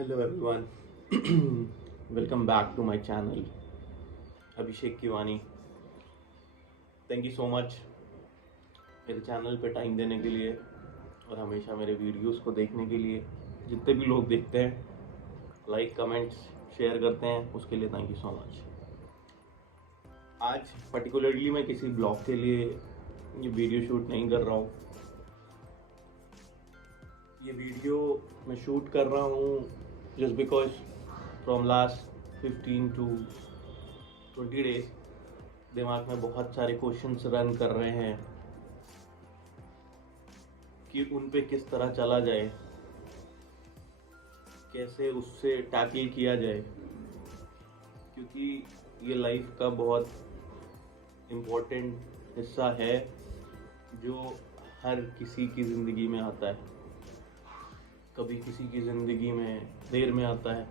Hello everyone, welcome back to my channel Abhishek Kiwani. Thank you so much मेरे channel पे time देने के लिए और हमेशा मेरे वीडियोस को देखने के लिए। जितने भी लोग देखते हैं, लाइक कमेंट्स शेयर करते हैं, उसके लिए थैंक यू सो मच। आज पर्टिकुलरली मैं किसी ब्लॉग के लिए ये वीडियो शूट नहीं कर रहा हूँ। ये वीडियो मैं शूट कर रहा हूँ just because from last 15 to 20 days दिमाग में बहुत सारे क्वेश्चंस रन कर रहे हैं कि उन पे किस तरह चला जाए, कैसे उससे टैकल किया जाए, क्योंकि ये लाइफ का बहुत इम्पोर्टेंट हिस्सा है जो हर किसी की ज़िंदगी में आता है। कभी किसी की ज़िंदगी में देर में आता है,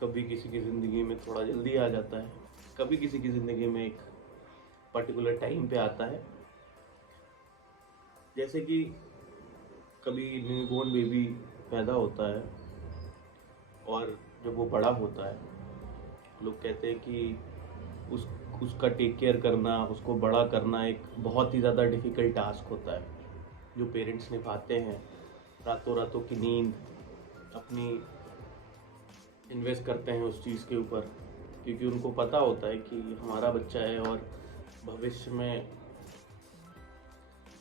कभी किसी की ज़िंदगी में थोड़ा जल्दी आ जाता है, कभी किसी की ज़िंदगी में एक पर्टिकुलर टाइम पे आता है। जैसे कि कभी न्यूबॉर्न बेबी पैदा होता है और जब वो बड़ा होता है, लोग कहते हैं कि उसका टेक केयर करना, उसको बड़ा करना एक बहुत ही ज़्यादा डिफ़िकल्ट टास्क होता है जो पेरेंट्स निभाते हैं। रातों रातों की नींद अपनी इन्वेस्ट करते हैं उस चीज़ के ऊपर, क्योंकि उनको पता होता है कि हमारा बच्चा है और भविष्य में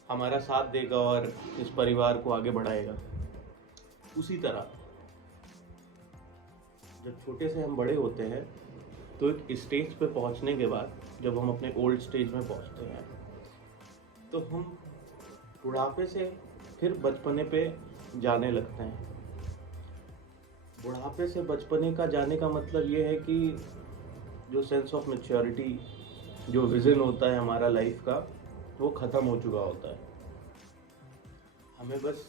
हमारा साथ देगा और इस परिवार को आगे बढ़ाएगा। उसी तरह जब छोटे से हम बड़े होते हैं तो एक स्टेज पे पहुंचने के बाद, जब हम अपने ओल्ड स्टेज में पहुंचते हैं, तो हम बुढ़ापे से फिर बचपने पे जाने लगते हैं। बुढ़ापे से बचपने का जाने का मतलब ये है कि जो सेंस ऑफ मैच्योरिटी, जो विज़न होता है हमारा लाइफ का, वो ख़त्म हो चुका होता है। हमें बस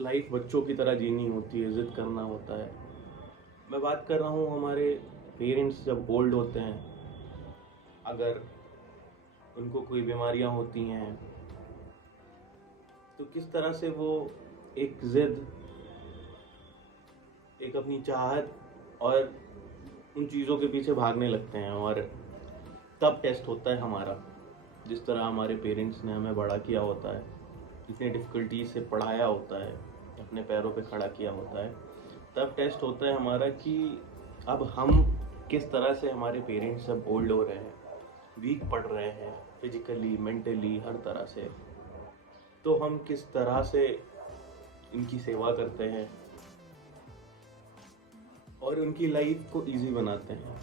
लाइफ बच्चों की तरह जीनी होती है, ज़िद करना होता है। मैं बात कर रहा हूँ हमारे पेरेंट्स जब ओल्ड होते हैं, अगर उनको कोई बीमारियाँ होती हैं तो किस तरह से वो एक ज़िद, एक अपनी चाहत और उन चीज़ों के पीछे भागने लगते हैं। और तब टेस्ट होता है हमारा, जिस तरह हमारे पेरेंट्स ने हमें बड़ा किया होता है, इतनी डिफ़िकल्टी से पढ़ाया होता है, अपने पैरों पे खड़ा किया होता है, तब टेस्ट होता है हमारा कि अब हम किस तरह से, हमारे पेरेंट्स अब ओल्ड हो रहे हैं, वीक पड़ रहे हैं फिजिकली, मेंटली, हर तरह से, तो हम किस तरह से इनकी सेवा करते हैं और उनकी लाइफ को इजी बनाते हैं।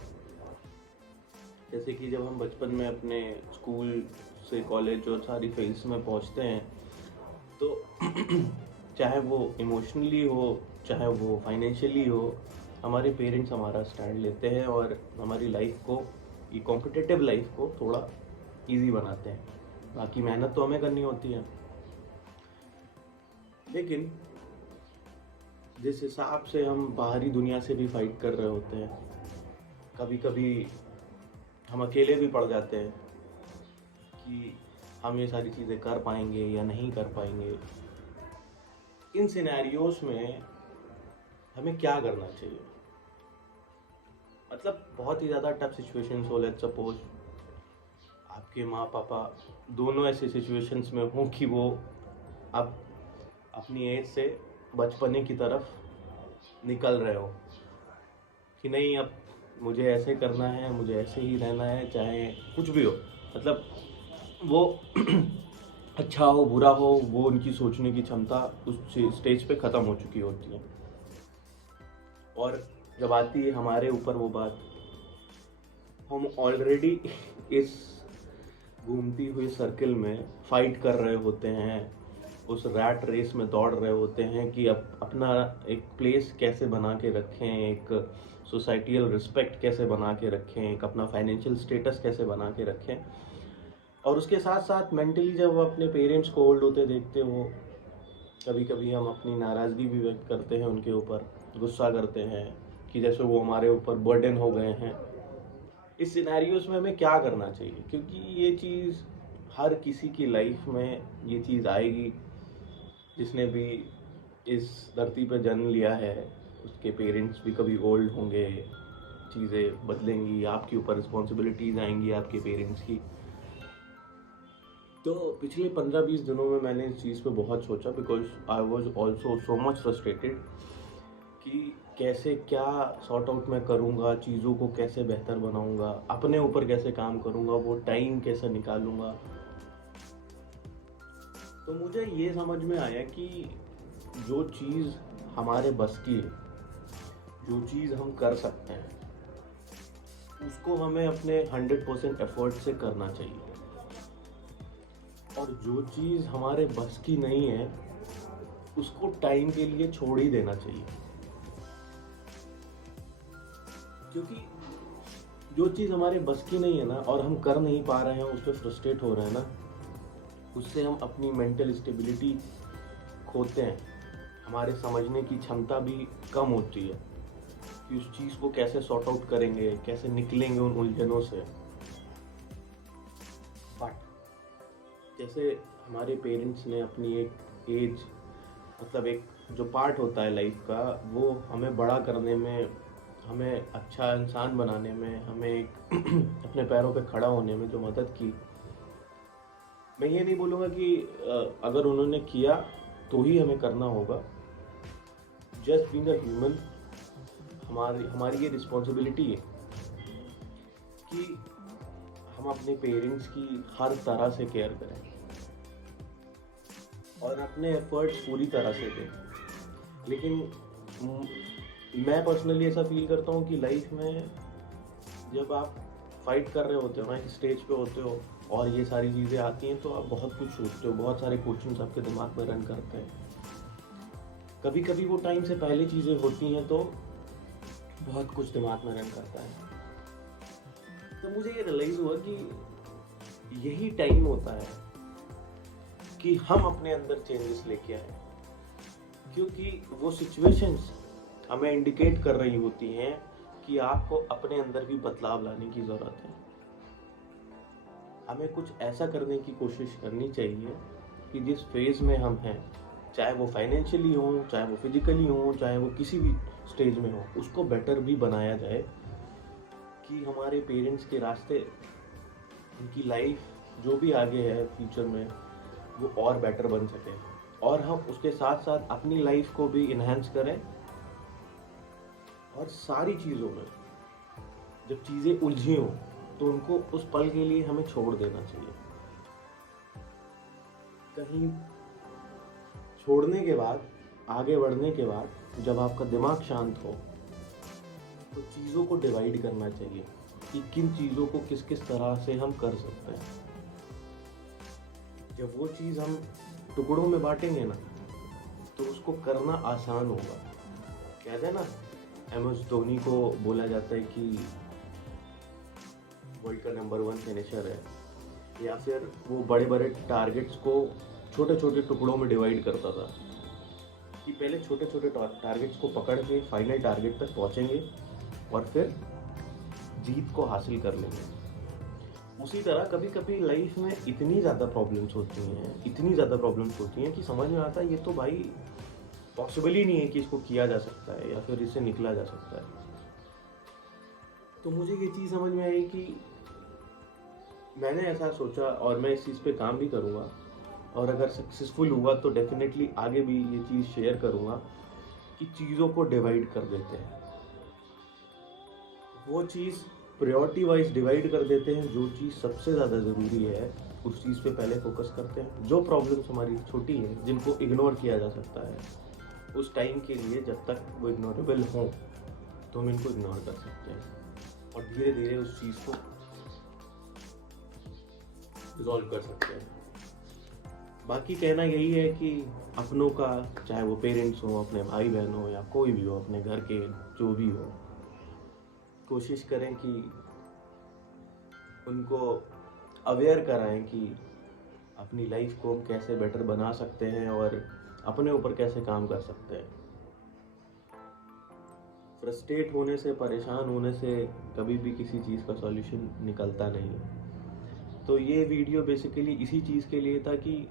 जैसे कि जब हम बचपन में अपने स्कूल से कॉलेज और सारी फेज में पहुंचते हैं, तो चाहे वो इमोशनली हो, चाहे वो फाइनेंशियली हो, हमारे पेरेंट्स हमारा स्टैंड लेते हैं और हमारी लाइफ को, ये कॉम्पिटिटिव लाइफ को थोड़ा इजी बनाते हैं। बाकी मेहनत तो हमें करनी होती है, लेकिन जिस हिसाब से हम बाहरी दुनिया से भी फाइट कर रहे होते हैं, कभी कभी हम अकेले भी पड़ जाते हैं कि हम ये सारी चीज़ें कर पाएंगे या नहीं कर पाएंगे। इन सिनेरियोस में हमें क्या करना चाहिए? मतलब बहुत ही ज़्यादा टफ सिचुएशंस हो, लेट्स सपोज आपके माँ पापा दोनों ऐसे सिचुएशंस में हों कि वो अब अपनी एज से बचपने की तरफ निकल रहे हो कि नहीं, अब मुझे ऐसे करना है, मुझे ऐसे ही रहना है, चाहे कुछ भी हो। मतलब वो अच्छा हो बुरा हो, वो उनकी सोचने की क्षमता उस स्टेज पे ख़त्म हो चुकी होती है। और जब आती है हमारे ऊपर वो बात, हम ऑलरेडी इस घूमती हुई सर्किल में फाइट कर रहे होते हैं, उस रैट रेस में दौड़ रहे होते हैं कि अपना एक प्लेस कैसे बना के रखें, एक सोसाइटियल रिस्पेक्ट कैसे बना के रखें, एक अपना फाइनेंशियल स्टेटस कैसे बना के रखें। और उसके साथ साथ मेंटली जब अपने पेरेंट्स को ओल्ड होते देखते हो, कभी कभी हम अपनी नाराज़गी भी व्यक्त करते हैं उनके ऊपर, गुस्सा करते हैं कि जैसे वो हमारे ऊपर बर्डन हो गए हैं। इस सिनेरियोस में हमें क्या करना चाहिए? क्योंकि ये चीज़ हर किसी की लाइफ में ये चीज़ आएगी, जिसने भी इस धरती पर जन्म लिया है। उसके पेरेंट्स भी कभी ओल्ड होंगे, चीज़ें बदलेंगी, आपके ऊपर रिस्पॉन्सिबिलिटीज़ आएंगी आपके पेरेंट्स की। तो पिछले 15-20 दिनों में मैंने इस चीज़ पे बहुत सोचा, because I was also so much frustrated कि कैसे क्या सॉर्ट आउट मैं करूँगा, चीज़ों को कैसे बेहतर बनाऊँगा, अपने ऊपर कैसे काम करूँगा, वो टाइम कैसे निकालूँगा। तो मुझे ये समझ में आया कि जो चीज़ हमारे बस की है, जो चीज़ हम कर सकते हैं, उसको हमें अपने 100% एफर्ट से करना चाहिए। और जो चीज़ हमारे बस की नहीं है, उसको टाइम के लिए छोड़ ही देना चाहिए। क्योंकि जो चीज़ हमारे बस की नहीं है ना, और हम कर नहीं पा रहे हैं, उस पर फ्रस्ट्रेट हो रहे हैं ना, उससे हम अपनी मेंटल स्टेबिलिटी खोते हैं, हमारे समझने की क्षमता भी कम होती है कि उस चीज़ को कैसे सॉर्ट आउट करेंगे, कैसे निकलेंगे उन उलझनों से। बट जैसे हमारे पेरेंट्स ने अपनी एक एज, मतलब एक जो पार्ट होता है लाइफ का, वो हमें बड़ा करने में, हमें अच्छा इंसान बनाने में, हमें एक अपने पैरों पे खड़ा होने में जो मदद की, मैं ये नहीं बोलूँगा कि अगर उन्होंने किया तो ही हमें करना होगा। जस्ट बीइंग अ ह्यूमन, हमारी ये रिस्पॉन्सिबिलिटी है कि हम अपने पेरेंट्स की हर तरह से केयर करें और अपने एफर्ट्स पूरी तरह से दें। लेकिन मैं पर्सनली ऐसा फील करता हूँ कि लाइफ में जब आप फाइट कर रहे होते हो ना, एक स्टेज पे होते हो और ये सारी चीज़ें आती हैं, तो आप बहुत कुछ सोचते हो, बहुत सारे क्वेश्चंस आपके दिमाग में रन करते हैं। कभी कभी वो टाइम से पहले चीज़ें होती हैं तो बहुत कुछ दिमाग में रन करता है। तो मुझे ये रियलाइज़ हुआ कि यही टाइम होता है कि हम अपने अंदर चेंजेस लेके आए, क्योंकि वो सिचुएशंस हमें इंडिकेट कर रही होती हैं कि आपको अपने अंदर भी बदलाव लाने की ज़रूरत है। हमें कुछ ऐसा करने की कोशिश करनी चाहिए कि जिस फेज़ में हम हैं, चाहे वो फाइनेंशियली हो, चाहे वो फिजिकली हो, चाहे वो किसी भी स्टेज में हो, उसको बेटर भी बनाया जाए कि हमारे पेरेंट्स के रास्ते, उनकी लाइफ जो भी आगे है फ्यूचर में, वो और बेटर बन सके, और हम उसके साथ साथ अपनी लाइफ को भी इन्हेंस करें। और सारी चीज़ों में जब चीज़ें उलझी हों तो उनको उस पल के लिए हमें छोड़ देना चाहिए। कहीं छोड़ने के बाद, आगे बढ़ने के बाद, जब आपका दिमाग शांत हो, तो चीज़ों को डिवाइड करना चाहिए कि किन चीज़ों को किस किस तरह से हम कर सकते हैं। जब वो चीज़ हम टुकड़ों में बांटेंगे ना, तो उसको करना आसान होगा। कहते हैं ना, MS धोनी को बोला जाता है कि वर्ल्ड का नंबर 1 फिनिशर है, या फिर वो बड़े बड़े टारगेट्स को छोटे छोटे टुकड़ों में डिवाइड करता था कि पहले छोटे छोटे टारगेट्स को पकड़ के फाइनल टारगेट तक पहुंचेंगे और फिर जीत को हासिल कर लेंगे। उसी तरह कभी कभी लाइफ में इतनी ज़्यादा प्रॉब्लम्स होती हैं कि समझ में आता है ये तो भाई पॉसिबल ही नहीं है कि इसको किया जा सकता है या फिर इससे निकला जा सकता है। तो मुझे ये चीज़ समझ में आई कि मैंने ऐसा सोचा और मैं इस चीज़ पे काम भी करूँगा, और अगर सक्सेसफुल हुआ तो डेफिनेटली आगे भी ये चीज़ शेयर करूँगा कि चीज़ों को डिवाइड कर देते हैं। वो चीज़ प्रायोरिटी वाइज डिवाइड कर देते हैं, जो चीज़ सबसे ज़्यादा ज़रूरी है उस चीज़ पे पहले फोकस करते हैं। जो प्रॉब्लम्स हमारी छोटी हैं, जिनको इग्नोर किया जा सकता है उस टाइम के लिए, जब तक वो इग्नोरेबल हों तो हम इनको इग्नोर कर सकते हैं और धीरे धीरे उस चीज़ को रिजॉल्व कर सकते हैं। बाकी कहना यही है कि अपनों का, चाहे वो पेरेंट्स हो, अपने भाई बहन हो, या कोई भी हो, अपने घर के जो भी हो, कोशिश करें कि उनको अवेयर कराएं कि अपनी लाइफ को कैसे बेटर बना सकते हैं और अपने ऊपर कैसे काम कर सकते हैं। फ्रस्ट्रेट होने से, परेशान होने से कभी भी किसी चीज़ का सॉल्यूशन निकलता नहीं है। तो ये वीडियो बेसिकली इसी चीज़ के लिए था कि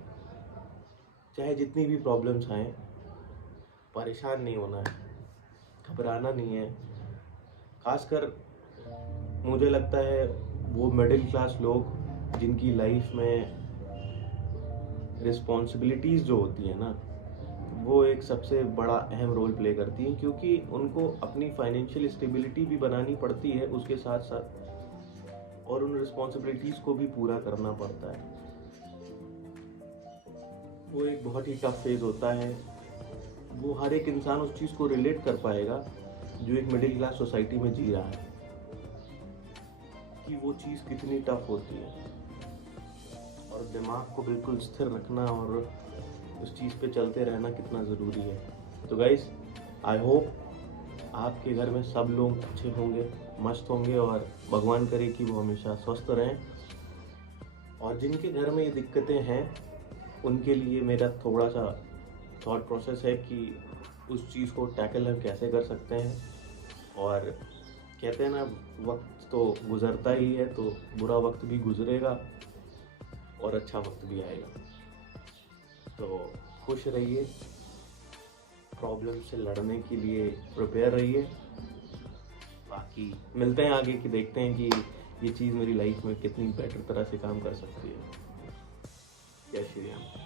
चाहे जितनी भी प्रॉब्लम्स आएँ, परेशान नहीं होना है, घबराना नहीं है। खासकर मुझे लगता है वो मिडिल क्लास लोग जिनकी लाइफ में रिस्पॉन्सिबिलिटीज़ जो होती है ना, वो एक सबसे बड़ा अहम रोल प्ले करती है, क्योंकि उनको अपनी फाइनेंशियल स्टेबिलिटी भी बनानी पड़ती है उसके साथ साथ, और उन रिस्पॉन्सिबिलिटीज़ को भी पूरा करना पड़ता है। वो एक बहुत ही टफ फेज़ होता है। वो हर एक इंसान उस चीज़ को रिलेट कर पाएगा जो एक मिडिल क्लास सोसाइटी में जी रहा है, कि वो चीज़ कितनी टफ होती है। और दिमाग को बिल्कुल स्थिर रखना और उस चीज़ पे चलते रहना कितना ज़रूरी है। तो गाइस, आई होप आपके घर में सब लोग अच्छे होंगे, मस्त होंगे, और भगवान करे कि वो हमेशा स्वस्थ रहें। और जिनके घर में ये दिक्कतें हैं, उनके लिए मेरा थोड़ा सा थॉट प्रोसेस है कि उस चीज़ को टैकल हम कैसे कर सकते हैं। और कहते हैं ना, वक्त तो गुज़रता ही है, तो बुरा वक्त भी गुज़रेगा और अच्छा वक्त भी आएगा। तो खुश रहिए, प्रॉब्लम से लड़ने के लिए प्रिपेयर रहिए। बाकी मिलते हैं आगे, कि देखते हैं कि ये चीज़ मेरी लाइफ में कितनी बेटर तरह से काम कर सकती है। जय श्री राम।